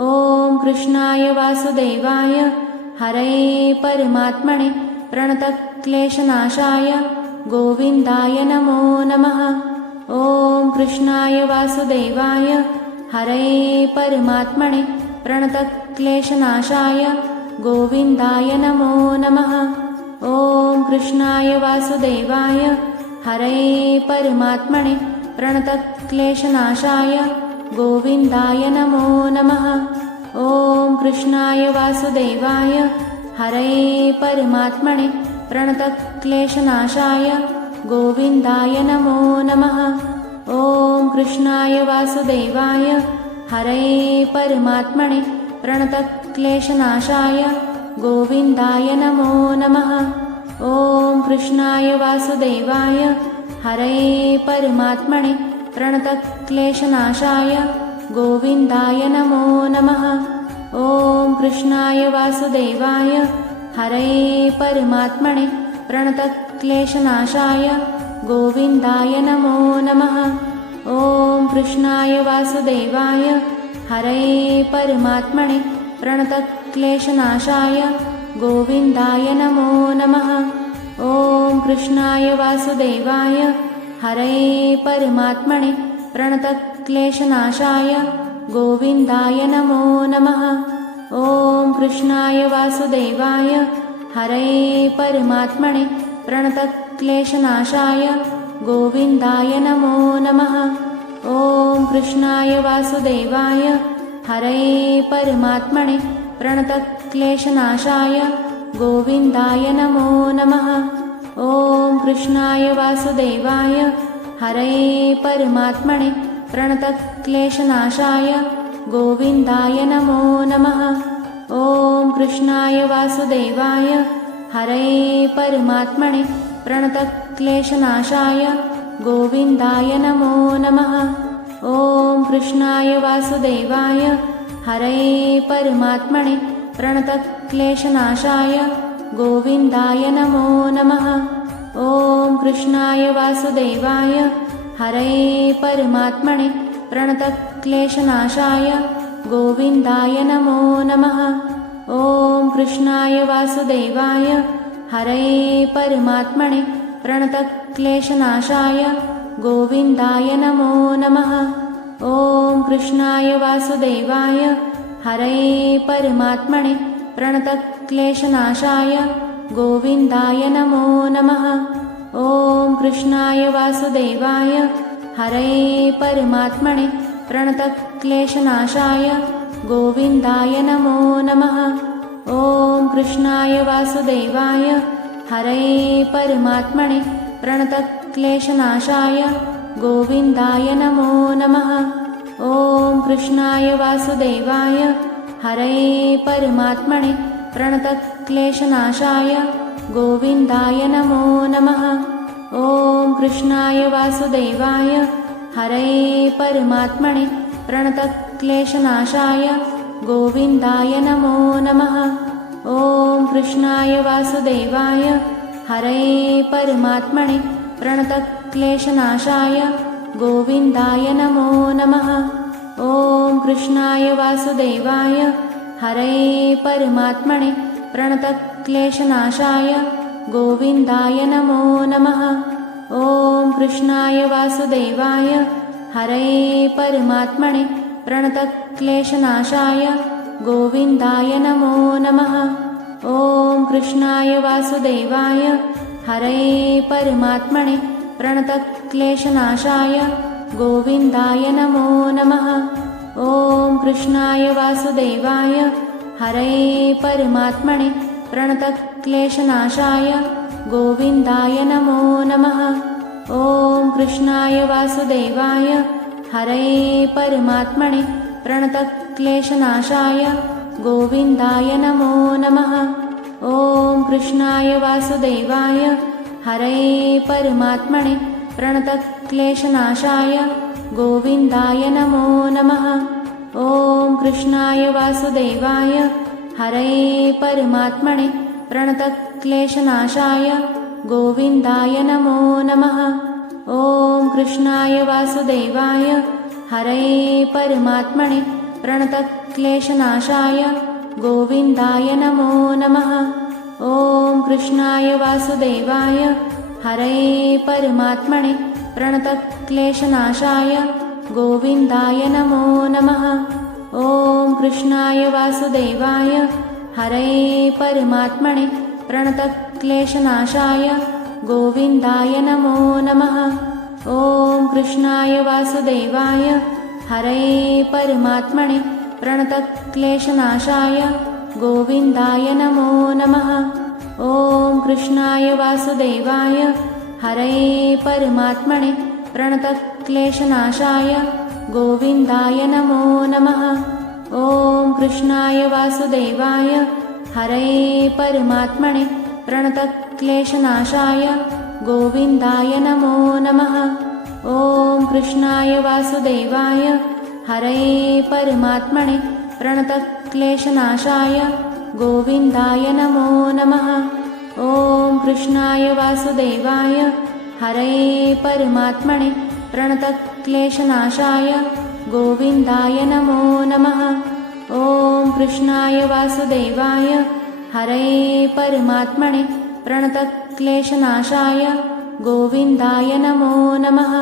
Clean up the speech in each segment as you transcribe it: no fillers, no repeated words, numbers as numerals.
ॐ कृष्णाय वासुदेवाय हरये परमात्मने प्रणतक्लेशनाशाय गोविन्दाय नमो नमः। ॐ कृष्णाय वासुदेवाय हरये परमात्मने प्रणतक्लेशनाशाय गोविन्दाय नमो नमः। ॐ कृष्णाय वासुदेवाय हरये परमात्मने प्रणतक्लेशनाशाय गोविन्दाय नमो नमः। ॐ कृष्णाय वासुदेवाय हरये परमात्मने प्रणतक्लेशनाशाय गोविन्दाय नमो नमः। ॐ कृष्णाय वासुदेवाय हरये परमात्मने प्रणतक्लेशनाशाय गोविन्दाय नमो नमः। ॐ कृष्णाय वासुदेवाय हरये परमात्मने प्रणतक्लेशनाशाय गोविन्दाय नमो नमः। ॐ कृष्णाय वासुदेवाय हरये परमात्मने प्रणतक्लेशनाशाय गोविन्दाय नमो नमः। ॐ कृष्णाय वासुदेवाय हरये परमात्मने प्रणतक्लेशनाशाय गोविन्दाय नमो नमः। ॐ कृष्णाय वासुदेवाय हरये परमात्मने प्रणतक्लेशनाशाय गोविन्दाय नमो नमः। ॐ कृष्णाय वासुदेवाय हरये परमात्मने प्रणतक्लेशनाशाय गोविन्दाय नमो नमः। ॐ कृष्णाय वासुदेवाय हरये परमात्मने प्रणतक्लेशनाशाय गोविन्दाय नमो नमः। ॐ कृष्णाय वासुदेवाय हरये परमात्मने प्रणतक्लेशनाशाय गोविन्दाय नमो नमः। ॐ कृष्णाय वासुदेवाय हरये परमात्मने प्रणतक्लेशनाशाय गोविन्दाय नमो नमः। ॐ कृष्णाय वासुदेवाय हरये परमात्मने प्रणतक्लेशनाशाय गोविन्दाय नमो नमः। ॐ कृष्णाय वासुदेवाय हरये परमात्मने प्रणतक्लेशनाशाय गोविन्दाय नमो नमः। ॐ कृष्णाय वासुदेवाय हरये परमात्मने प्रणतक्लेशनाशाय गोविन्दाय नमो नमः। ॐ कृष्णाय वासुदेवाय हरये परमात्मने प्रणतक्लेशनाशाय गोविन्दाय नमो नमः। ॐ कृष्णाय वासुदेवाय हरये परमात्मने प्रणतक्लेशनाशाय गोविन्दाय नमो नमः। ॐ कृष्णाय वासुदेवाय हरये परमात्मने प्रणतक्लेशनाशाय गोविन्दाय नमो नमः। ॐ कृष्णाय वासुदेवाय हरये परमात्मने प्रणतक्लेशनाशाय गोविन्दाय नमो नमः। ॐ कृष्णाय वासुदेवाय हरये परमात्मने प्रणतक्लेशनाशाय गोविन्दाय नमो नमः। ॐ कृष्णाय वासुदेवाय हरये परमात्मने प्रणतक्लेशनाशाय गोविन्दाय नमो नमः। ॐ कृष्णाय वासुदेवाय हरये परमात्मने प्रणतक्लेशनाशाय गोविन्दाय नमो नमः। ॐ कृष्णाय वासुदेवाय हरये परमात्मने प्रणतक्लेशनाशाय गोविन्दाय नमो नमः। ॐ कृष्णाय वासुदेवाय हरये परमात्मने प्रणतक्लेशनाशाय गोविन्दाय नमो नमः। ॐ कृष्णाय वासुदेवाय हरये परमात्मने प्रणतक्लेशनाशाय गोविन्दाय नमो नमः। ॐ कृष्णाय वासुदेवाय हरये परमात्मने प्रणतक्लेशनाशाय गोविन्दाय नमो नमः। ॐ कृष्णाय वासुदेवाय हरये परमात्मने प्रणतक्लेशनाशाय गोविन्दाय नमो नमः। ॐ कृष्णाय वासुदेवाय हरये परमात्मने प्रणतक्लेशनाशाय गोविन्दाय नमो नमः। ॐ कृष्णाय वासुदेवाय हरये परमात्मने प्रणतक्लेशनाशाय गोविन्दाय नमो नमः। ॐ कृष्णाय वासुदेवाय हरये परमात्मने प्रणतक्लेशनाशाय गोविन्दाय नमो नमः। ॐ कृष्णाय वासुदेवाय हरये परमात्मने प्रणतक्लेशनाशाय गोविन्दाय नमो नमः। ॐ कृष्णाय वासुदेवाय हरये परमात्मने प्रणतक्लेशनाशाय गोविन्दाय नमो नमः। ॐ कृष्णाय वासुदेवाय हरये परमात्मने प्रणतक्लेशनाशाय गोविन्दाय नमो नमः। ॐ कृष्णाय वासुदेवाय हरये परमात्मने प्रणतक्लेशनाशाय गोविन्दाय नमो नमः। ॐ कृष्णाय वासुदेवाय हरये परमात्मने प्रणतक्लेशनाशाय गोविन्दाय नमो नमः। ॐ कृष्णाय वासुदेवाय हरये परमात्मने प्रणतक्लेशनाशाय गोविन्दाय नमो नमः। ॐ कृष्णाय वासुदेवाय हरये परमात्मने प्रणतक्लेशनाशाय गोविन्दाय नमो नमः।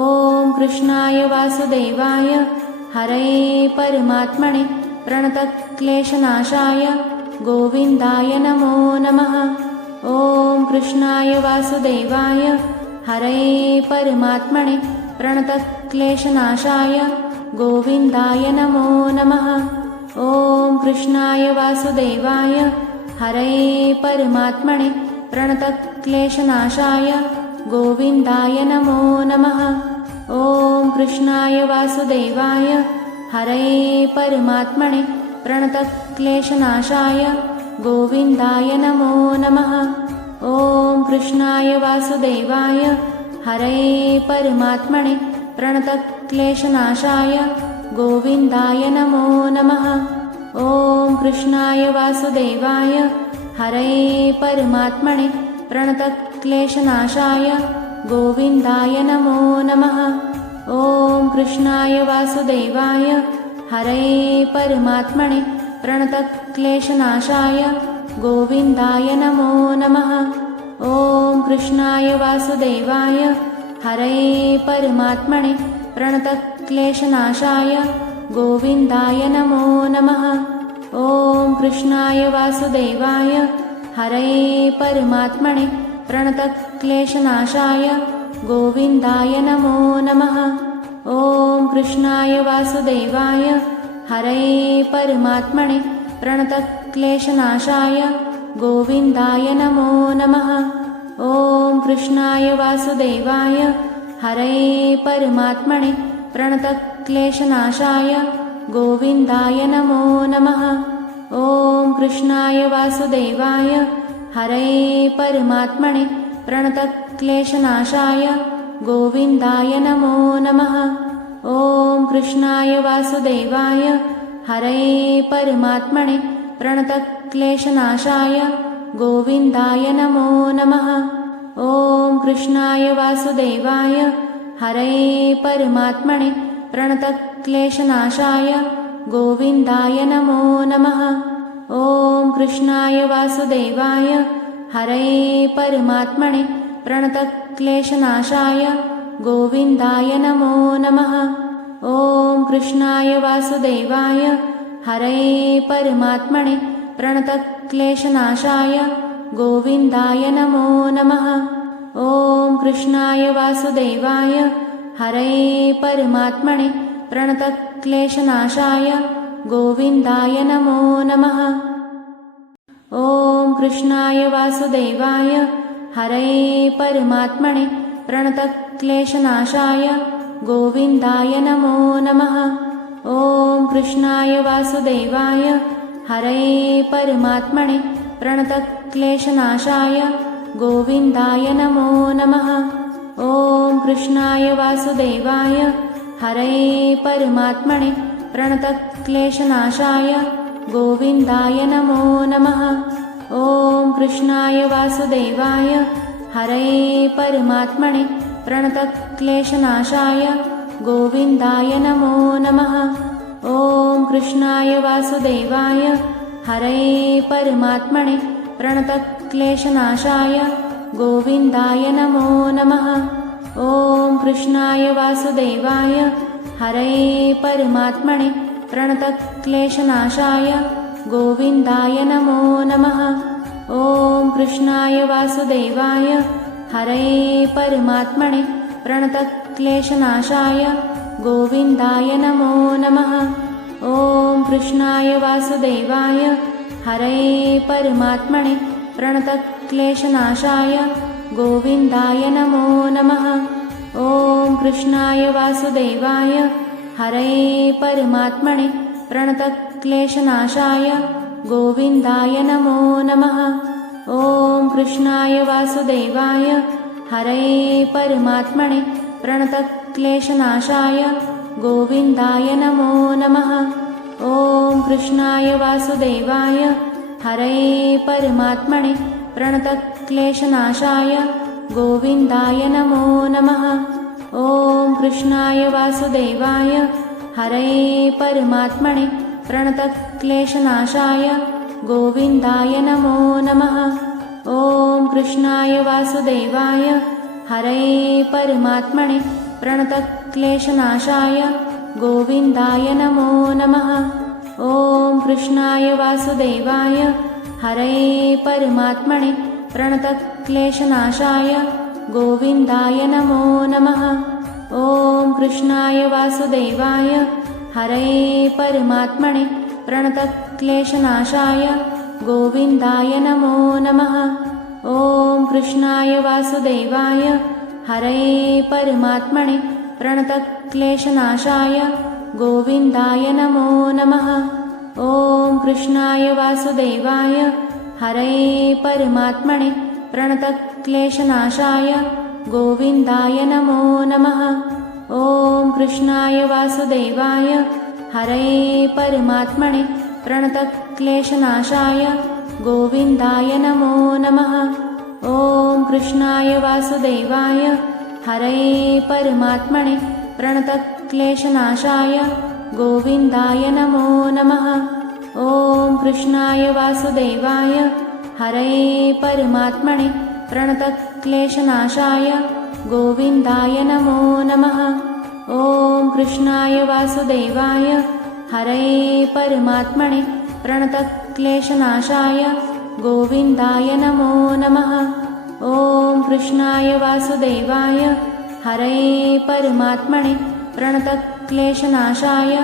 ॐ कृष्णाय वासुदेवाय हरये परमात्मने प्रणतक्लेशनाशाय गोविन्दाय नमो नमः। ॐ कृष्णाय वासुदेवाय हरये परमात्मने प्रणतक्लेशनाशाय गोविन्दाय नमो नमः। ॐ कृष्णाय वासुदेवाय हरये परमात्मने प्रणतक्लेशनाशाय गोविन्दाय नमो नमः। ॐ कृष्णाय वासुदेवाय हरये परमात्मने प्रणतक्लेशनाशाय गोविन्दाय नमो नमः। ॐ कृष्णाय वासुदेवाय हरये परमात्मने प्रणतक्लेशनाशाय गोविन्दाय नमो नमः। ॐ कृष्णाय वासुदेवाय हरये परमात्मने प्रणतक्लेशनाशाय गोविन्दाय नमो नमः। ॐ कृष्णाय वासुदेवाय हरये परमात्मने प्रणतक्लेशनाशाय गोविन्दाय नमो नमः। ॐ कृष्णाय वासुदेवाय हरये परमात्मने प्रणतक्लेशनाशाय गोविन्दाय नमो नमः। ॐ कृष्णाय वासुदेवाय हरये परमात्मने प्रणतक्लेशनाशाय गोविन्दाय नमो नमः। ॐ कृष्णाय वासुदेवाय हरये परमात्मने प्रणतक्लेशनाशाय गोविन्दाय नमो नमः। ॐ कृष्णाय वासुदेवाय हरये परमात्मने प्रणतक्लेशनाशाय गोविन्दाय नमो नमः। ॐ कृष्णाय वासुदेवाय हरये परमात्मने प्रणतक्लेशनाशाय गोविन्दाय नमो नमः। ॐ कृष्णाय वासुदेवाय हरये परमात्मने प्रणतक्लेशनाशाय गोविन्दाय नमो नमः। ॐ कृष्णाय वासुदेवाय हरये परमात्मने प्रणतक्लेशनाशाय गोविन्दाय नमो नमः। ॐ कृष्णाय वासुदेवाय हरये परमात्मने प्रणतक्लेशनाशाय गोविन्दाय नमो नमः। ॐ कृष्णाय वासुदेवाय हरये परमात्मने प्रणतक्लेशनाशाय गोविन्दाय नमो नमः। ॐ कृष्णाय वासुदेवाय हरये परमात्मने प्रणतक्लेशनाशाय गोविन्दाय नमो नमः। ॐ कृष्णाय वासुदेवाय हरये परमात्मने प्रणतक्लेशनाशाय गोविन्दाय नमो नमः। ॐ कृष्णाय वासुदेवाय हरये परमात्मने प्रणतक्लेशनाशाय गोविन्दाय नमो नमः। ॐ कृष्णाय वासुदेवाय हरये परमात्मने प्रणतक्लेशनाशाय गोविन्दाय नमो नमः। ॐ कृष्णाय वासुदेवाय हरये परमात्मने प्रणतक्लेशनाशाय गोविन्दाय नमो नमः। ॐ कृष्णाय वासुदेवाय हरये परमात्मने प्रणतक्लेशनाशाय गोविन्दाय नमो नमः। ॐ कृष्णाय वासुदेवाय हरये परमात्मने प्रणतक्लेशनाशाय गोविन्दाय नमो नमः। ॐ कृष्णाय वासुदेवाय हरये परमात्मने प्रणतक्लेशनाशाय गोविन्दाय नमो नमः। ॐ कृष्णाय वासुदेवाय हरये परमात्मने प्रणतक्लेशनाशाय गोविन्दाय नमो नमः। ॐ कृष्णाय वासुदेवाय हरये परमात्मने प्रणतक्लेशनाशाय गोविन्दाय नमो नमः। ॐ कृष्णाय वासुदेवाय हरये परमात्मने प्रणतक्लेशनाशाय गोविन्दाय नमो नमः। ॐ कृष्णाय वासुदेवाय हरये परमात्मने प्रणतक्लेशनाशाय गोविन्दाय नमो नमः। ॐ कृष्णाय वासुदेवाय हरये परमात्मने प्रणतक्लेशनाशाय गोविन्दाय नमो नमः। ॐ कृष्णाय वासुदेवाय हरये परमात्मने प्रणतक्लेशनाशाय गोविन्दाय नमो नमः। ॐ कृष्णाय वासुदेवाय हरये परमात्मने प्रणतक्लेशनाशाय गोविन्दाय नमो नमः। ॐ कृष्णाय वासुदेवाय हरये परमात्मने प्रणतक्लेशनाशाय गोविन्दाय नमो नमः। ॐ कृष्णाय वासुदेवाय हरये परमात्मने प्रणतक्लेशनाशाय गोविन्दाय नमो नमः। ॐ कृष्णाय वासुदेवाय हरये परमात्मने प्रणतक्लेशनाशाय गोविन्दाय नमो नमः। ॐ कृष्णाय वासुदेवाय हरये परमात्मने प्रणतक्लेशनाशाय गोविन्दाय नमो नमः। ॐ कृष्णाय वासुदेवाय हरये परमात्मने प्रणतक्लेशनाशाय गोविन्दाय नमो नमः। ॐ कृष्णाय वासुदेवाय हरये परमात्मने प्रणतक्लेशनाशाय गोविन्दाय नमो नमः। ॐ कृष्णाय वासुदेवाय हरये परमात्मने प्रणतक्लेशनाशाय गोविन्दाय नमो नमः। ॐ कृष्णाय वासुदेवाय हरये परमात्मने प्रणतक्लेशनाशाय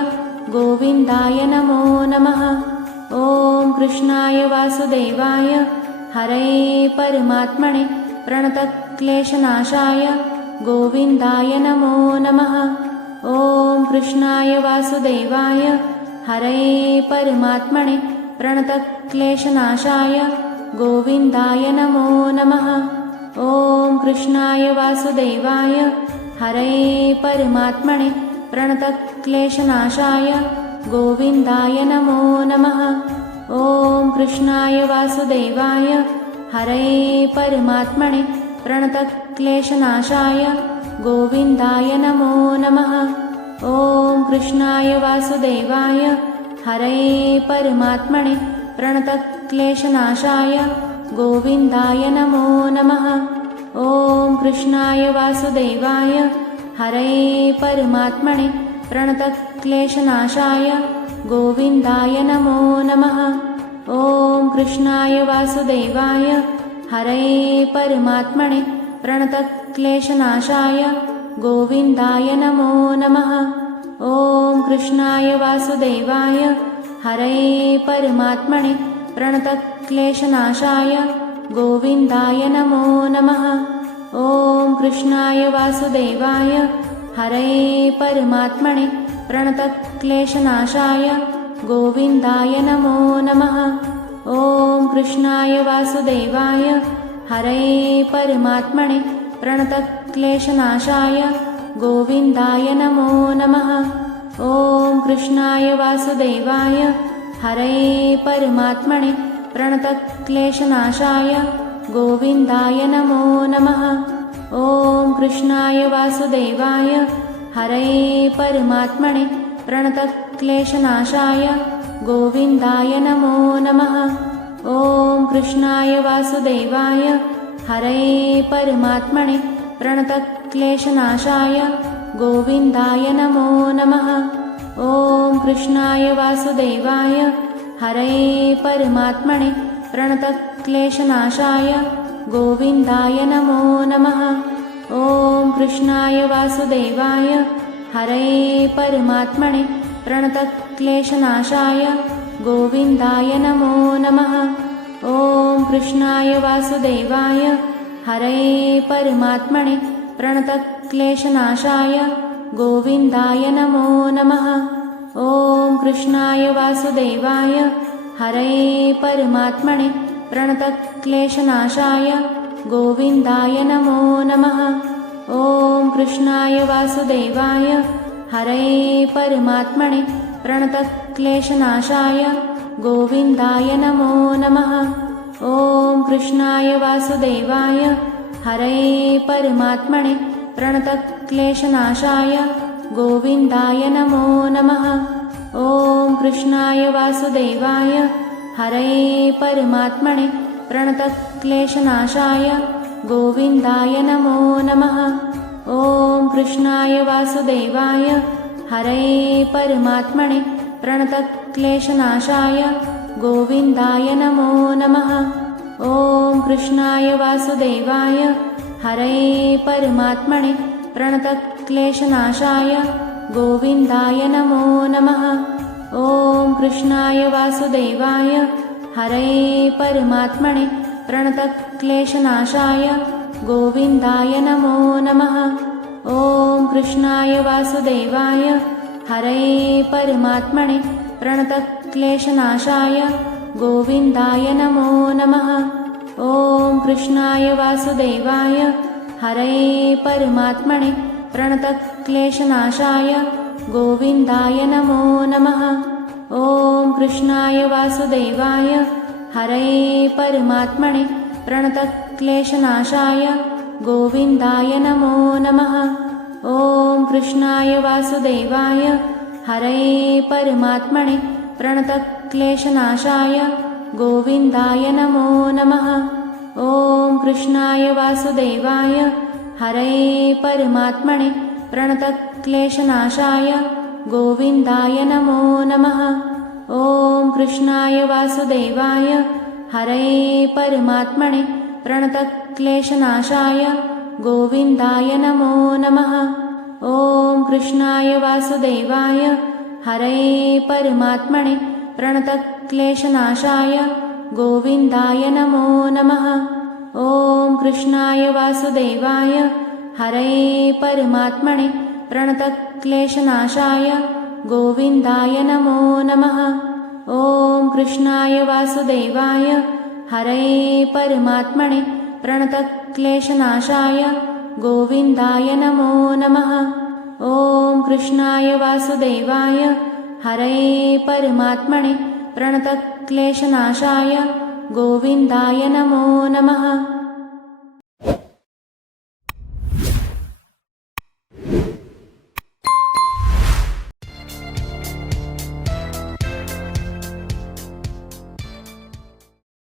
गोविन्दाय नमो नमः। ॐ कृष्णाय वासुदेवाय हरये परमात्मने प्रणतक्लेशनाशाय गोविन्दाय नमो नमः। ॐ कृष्णाय वासुदेवाय हरये परमात्मने प्रणतक्लेशनाशाय गोविन्दाय नमो नमः। ॐ कृष्णाय वासुदेवाय हरये परमात्मने प्रणतक्लेशनाशाय गोविन्दाय नमो नमः। ॐ कृष्णाय वासुदेवाय हरये परमात्मने प्रणतक्लेशनाशाय गोविन्दाय नमो नमः। ॐ कृष्णाय वासुदेवाय हरये परमात्मने प्रणतक्लेशनाशाय गोविन्दाय नमो नमः। ॐ कृष्णाय वासुदेवाय हरये परमात्मने प्रणतक्लेशनाशाय गोविन्दाय नमो नमः। ॐ कृष्णाय वासुदेवाय हरये परमात्मने प्रणतक्लेशनाशाय गोविन्दाय नमो नमः। ॐ कृष्णाय वासुदेवाय हरये परमात्मने प्रणतक्लेशनाशाय गोविन्दाय नमो नमः। ॐ कृष्णाय वासुदेवाय हरये परमात्मने प्रणतक्लेशनाशाय गोविन्दाय नमो नमः। ॐ कृष्णाय वासुदेवाय हरये परमात्मने प्रणतक्लेशनाशाय गोविन्दाय नमो नमः। ॐ कृष्णाय वासुदेवाय हरये परमात्मने प्रणतक्लेशनाशाय गोविन्दाय नमो नमः। ॐ कृष्णाय वासुदेवाय हरये परमात्मने प्रणतक्लेशनाशाय प्रणतक्लेशनाशाय गोविन्दाय नमो नमः। ॐ कृष्णाय वासुदेवाय हरये परमात्मने प्रणतक्लेशनाशाय गोविन्दाय नमो नमः। ॐ कृष्णाय वासुदेवाय हरये परमात्मने प्रणतक्लेशनाशाय गोविन्दाय नमो नमः। ॐ कृष्णाय वासुदेवाय हरये परमात्मने प्रणतक्लेशनाशाय गोविन्दाय नमो नमः। ॐ कृष्णाय वासुदेवाय हरये परमात्मने प्रणतक्लेशनाशाय गोविन्दाय नमो नमः। ॐ कृष्णाय वासुदेवाय हरये परमात्मने प्रणतक्लेशनाशाय गोविन्दाय नमो नमः। ॐ कृष्णाय वासुदेवाय हरये परमात्मने प्रणतक्लेशनाशाय गोविन्दाय नमो नमः। ॐ कृष्णाय वासुदेवाय हरये परमात्मने प्रणतक्लेशनाशाय गोविन्दाय नमो नमः। ॐ कृष्णाय वासुदेवाय हरये परमात्मने प्रणतक्लेशनाशाय गोविन्दाय नमो नमः। ॐ कृष्णाय वासुदेवाय हरये परमात्मने प्रणतक्लेशनाशाय गोविन्दाय नमो नमः। ॐ कृष्णाय वासुदेवाय हरये परमात्मने प्रणतक्लेशनाशाय गोविन्दाय नमो नमः। ॐ कृष्णाय वासुदेवाय हरये परमात्मने प्रणतक्लेशनाशाय गोविन्दाय नमो नमः। ॐ कृष्णाय वासुदेवाय हरये परमात्मने प्रणतक्लेशनाशाय गोविन्दाय नमो नमः। ॐ कृष्णाय वासुदेवाय हरये परमात्मने प्रणतक्लेशनाशाय गोविन्दाय नमो नमः। ॐ कृष्णाय वासुदेवाय हरये परमात्मने प्रणतक्लेशनाशाय गोविन्दाय नमो नमः। ॐ कृष्णाय वासुदेवाय हरये परमात्मने प्रणतक्लेशनाशाय गोविन्दाय नमो नमः। ॐ कृष्णाय वासुदेवाय हरये परमात्मने प्रणतक्लेशनाशाय गोविन्दाय नमो नमः। ॐ कृष्णाय वासुदेवाय हरये परमात्मने प्रणतक्लेशनाशाय गोविन्दाय नमो नमः। ॐ कृष्णाय वासुदेवाय हरये परमात्मने प्रणतक्लेशनाशाय गोविन्दाय नमो नमः। ॐ कृष्णाय वासुदेवाय हरये परमात्मने प्रणतक्लेशनाशाय गोविन्दाय नमो नमः। ॐ कृष्णाय वासुदेवाय हरये परमात्मने प्रणतक्लेशनाशाय गोविन्दाय नमो नमः। ॐ कृष्णाय वासुदेवाय हरये परमात्मने प्रणतक्लेशनाशाय गोविन्दाय नमो नमः।